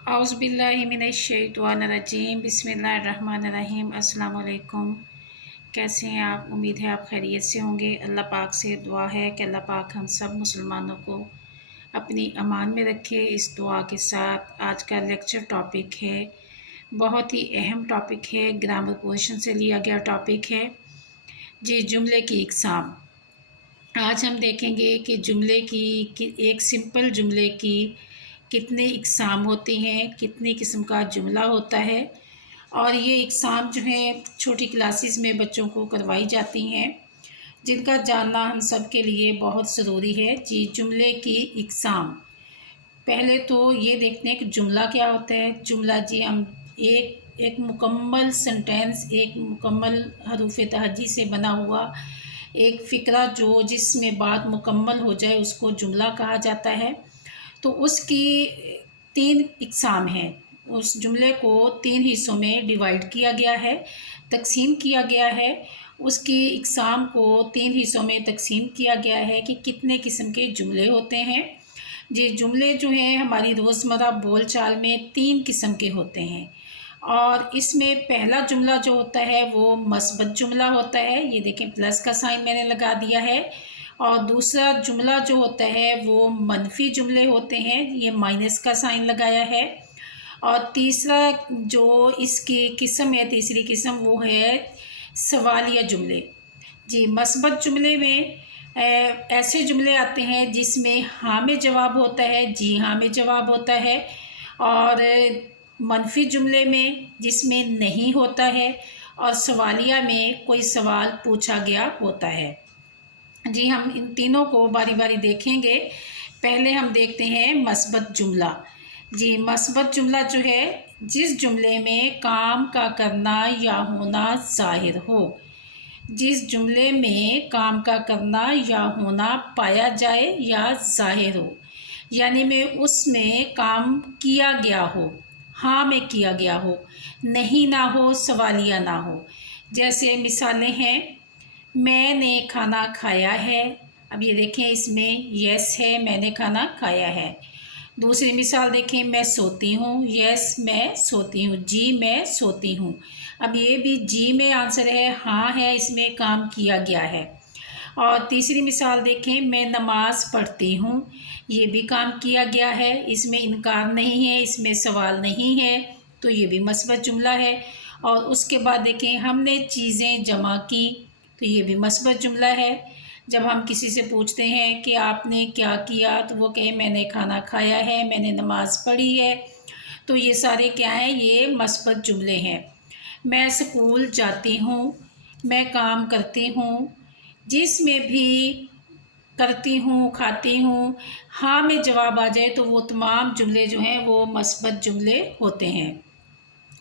औज़ुबिल्लाहिमिनश्शैतानिर्रजीम बिस्मिल्लाहिर्रहमानिर्रहीम। अस्सलाम वालेकुम। कैसे हैं आप? उम्मीद है आप खैरियत से होंगे। अल्लाह पाक से दुआ है कि अल्लाह पाक हम सब मुसलमानों को अपनी अमान में रखे। इस दुआ के साथ आज का लेक्चर टॉपिक है, बहुत ही अहम टॉपिक है, ग्रामर पोर्शन से लिया गया टॉपिक है जी, जुमले की इक़साम। आज हम देखेंगे कि जुमले की एक सिंपल जुमले की कितने इक़साम होते हैं, कितनी किस्म का जुमला होता है, और ये इक़साम जो है छोटी क्लासेस में बच्चों को करवाई जाती हैं, जिनका जानना हम सब के लिए बहुत ज़रूरी है जी। जुमले की इक़साम, पहले तो ये देखते हैं कि जुमला क्या होता है। जुमला जी हम एक मुकम्मल सेंटेंस, एक मुकम्मल हरूफ़ तहज्जी से बना हुआ एक फ़िक्रा जो जिसमें बात मुकम्मल हो जाए उसको जुमला कहा जाता है। तो उसकी 3 इक़साम हैं। उस जुमले को 3 हिस्सों में डिवाइड किया गया है, तक़सीम किया गया है। उसकी इक़साम को 3 हिस्सों में तक़सीम किया गया है कि कितने किस्म के जुमले होते हैं। ये जुमले जो हैं हमारी रोज़मर्रा बोल चाल में 3 किस्म के होते हैं, और इसमें पहला जुमला जो होता है वो मस्बत जुमला होता है। ये देखें, प्लस का साइन मैंने लगा दिया है। और दूसरा जुमला जो होता है वो मनफी जुमले होते हैं, ये माइनस का साइन लगाया है। और तीसरा जो इसकी किस्म है, तीसरी किस्म, वो है सवालिया जुमले जी। मस्बत जुमले में ऐसे जुमले आते हैं जिसमें हाँ में जवाब होता है, जी हाँ में जवाब होता है। और मनफी जुमले में जिसमें नहीं होता है, और सवालिया में कोई सवाल पूछा गया होता है जी। हम इन तीनों को बारी बारी देखेंगे। पहले हम देखते हैं मस्बत जुमला जी। मस्बत जुमला जो है जिस जुमले में काम का करना या होना ज़ाहिर हो, जिस जुमले में काम का करना या होना पाया जाए या ज़ाहिर हो, यानी में उसमें काम किया गया हो, हाँ में किया गया हो, नहीं ना हो, सवालिया ना हो। जैसे मिसालें हैं, मैंने खाना खाया है। अब ये देखें, इसमें यस है, मैंने खाना खाया है। दूसरी मिसाल देखें, मैं सोती हूँ। यस, मैं सोती हूँ। जी, मैं सोती हूँ। अब ये भी जी में आंसर है, हाँ है, इसमें काम किया गया है। और तीसरी मिसाल देखें, मैं नमाज़ पढ़ती हूँ। ये भी काम किया गया है, इसमें इनकार नहीं है, इसमें सवाल नहीं है, तो ये भी मस्बत जुमला है। और उसके बाद देखें, हमने चीज़ें जमा की, तो ये भी मस्बत जुमला है। जब हम किसी से पूछते हैं कि आपने क्या किया, तो वो कहे मैंने खाना खाया है, मैंने नमाज़ पढ़ी है, तो ये सारे क्या हैं, ये मस्बत जुमले हैं। मैं स्कूल जाती हूँ, मैं काम करती हूँ, जिसमें भी करती हूँ, खाती हूँ, हाँ में जवाब आ जाए तो वो तमाम जुमले जो हैं वो मस्बत जुमले होते हैं।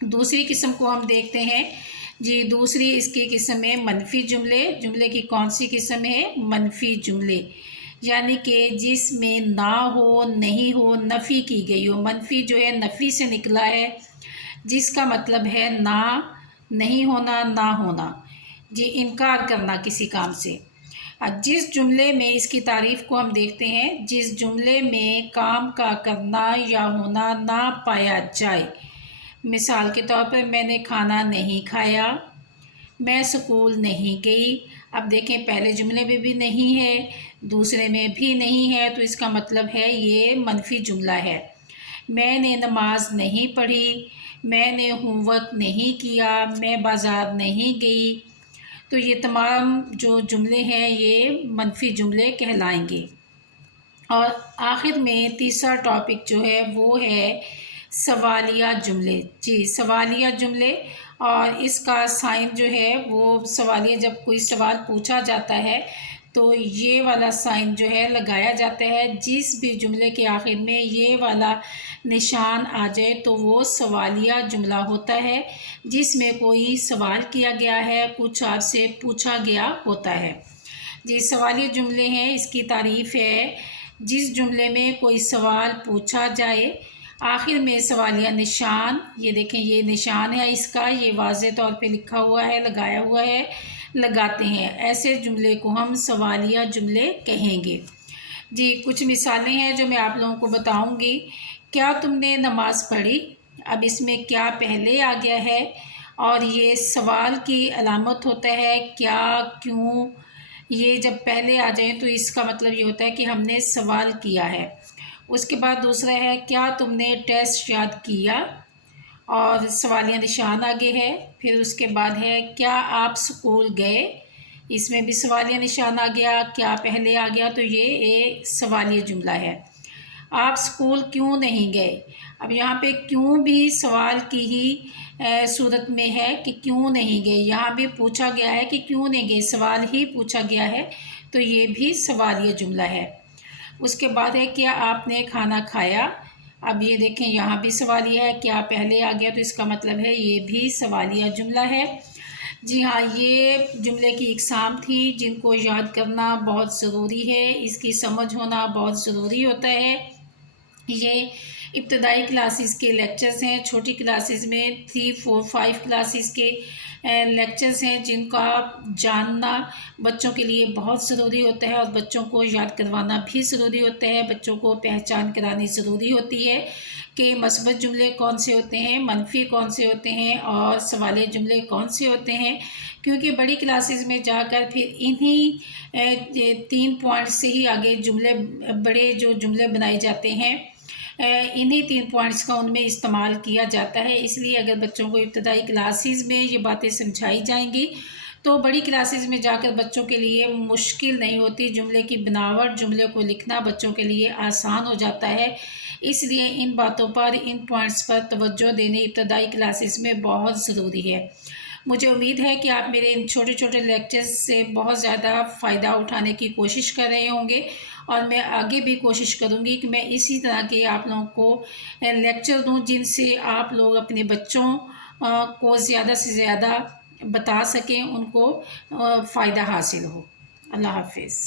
दूसरी किस्म को हम देखते हैं जी। दूसरी इसकी किस्म है मनफी जुमले। जुमले की कौन सी किस्म है? मनफी जुमले, यानी कि जिसमें ना हो, नहीं हो, नफ़ी की गई हो। मनफी जो है नफ़ी से निकला है, जिसका मतलब है ना, नहीं होना, ना होना जी, इनकार करना किसी काम से। जिस जुमले में, इसकी तारीफ़ को हम देखते हैं, जिस जुमले में काम का करना या होना ना पाया जाए। मिसाल के तौर पर, मैंने खाना नहीं खाया, मैं स्कूल नहीं गई। अब देखें, पहले जुमले में भी नहीं है, दूसरे में भी नहीं है, तो इसका मतलब है ये मनफी जुमला है। मैंने नमाज नहीं पढ़ी, मैंने होमवर्क नहीं किया, मैं बाज़ार नहीं गई, तो ये तमाम जो जुमले हैं ये मनफी जुमले कहलाएंगे। और आखिर में तीसरा टॉपिक जो है वो है सवालिया जुमले जी। सवालिया जुमले, और इसका साइन जो है वो सवालिया, जब कोई सवाल पूछा जाता है तो ये वाला साइन जो है लगाया जाता है। जिस भी जुमले के आखिर में ये वाला निशान आ जाए तो वो सवालिया जुमला होता है, जिसमें कोई सवाल किया गया है, कुछ आपसे पूछा गया होता है जी। सवालिया जुमले हैं, इसकी तारीफ़ है जिस जुमले में कोई सवाल पूछा जाए, आखिर में सवालिया निशान, ये देखें ये निशान है इसका, ये वाज़े तौर पे लिखा हुआ है, लगाया हुआ है, लगाते हैं। ऐसे जुमले को हम सवालिया जुमले कहेंगे जी। कुछ मिसालें हैं जो मैं आप लोगों को बताऊंगी کیا تم نے نماز پڑھی؟ اب اس میں کیا پہلے آ گیا ہے اور یہ سوال کی علامت ہوتا ہے کیا، کیوں، یہ جب پہلے آ جائیں تو اس کا مطلب یہ ہوتا ہے کہ ہم نے سوال کیا ہے۔ اس کے بعد دوسرا ہے کیا تم نے ٹیسٹ یاد کیا، اور سوالیہ نشان آگے ہے۔ پھر اس کے بعد ہے کیا آپ اسکول گئے، اس میں بھی سوالیہ نشان آ گیا، کیا پہلے آ گیا تو یہ ایک سوالیہ جملہ ہے۔ آپ اسکول کیوں نہیں گئے، اب یہاں پہ کیوں بھی سوال کی ہی صورت میں ہے کہ کیوں نہیں گئے، یہاں بھی پوچھا گیا ہے کہ کیوں نہیں گئے، سوال ہی پوچھا گیا ہے تو یہ بھی سوالیہ جملہ ہے۔ اس کے بعد ہے کیا آپ نے کھانا کھایا، اب یہ دیکھیں یہاں بھی سوالیہ ہے، کیا پہلے آ گیا تو اس کا مطلب ہے یہ بھی سوالیہ جملہ ہے۔ جی ہاں، یہ جملے کی اقسام تھی جن کو یاد کرنا بہت ضروری ہے، اس کی سمجھ ہونا بہت ضروری ہوتا ہے۔ یہ ابتدائی کلاسز کے لیکچرز ہیں، چھوٹی کلاسز میں 3، 4، 5 کلاسز کے لیکچرز ہیں جن کا جاننا بچوں کے لیے بہت ضروری ہوتا ہے، اور بچوں کو یاد کروانا بھی ضروری ہوتا ہے، بچوں کو پہچان کرانی ضروری ہوتی ہے کہ مثبت جملے کون سے ہوتے ہیں، منفی کون سے ہوتے ہیں، اور سوالیہ جملے کون سے ہوتے ہیں، کیونکہ بڑی کلاسز میں جا کر پھر انہی 3 پوائنٹ سے ہی آگے جملے، بڑے جو جملے بنائے جاتے ہیں انہی 3 پوائنٹس کا ان میں استعمال کیا جاتا ہے۔ اس لیے اگر بچوں کو ابتدائی کلاسز میں یہ باتیں سمجھائی جائیں گی تو بڑی کلاسز میں جا کر بچوں کے لیے مشکل نہیں ہوتی، جملے کی بناوٹ، جملے کو لکھنا بچوں کے لیے آسان ہو جاتا ہے۔ اس لیے ان باتوں پر، ان پوائنٹس پر توجہ دینے ابتدائی کلاسز میں بہت ضروری ہے۔ مجھے امید ہے کہ آپ میرے ان چھوٹے چھوٹے لیکچرز سے بہت زیادہ فائدہ اٹھانے کی کوشش کر رہے ہوں گے، اور میں آگے بھی کوشش کروں گی کہ میں اسی طرح کے آپ لوگوں کو لیکچر دوں جن سے آپ لوگ اپنے بچوں کو زیادہ سے زیادہ بتا سکیں، ان کو فائدہ حاصل ہو۔ اللہ حافظ۔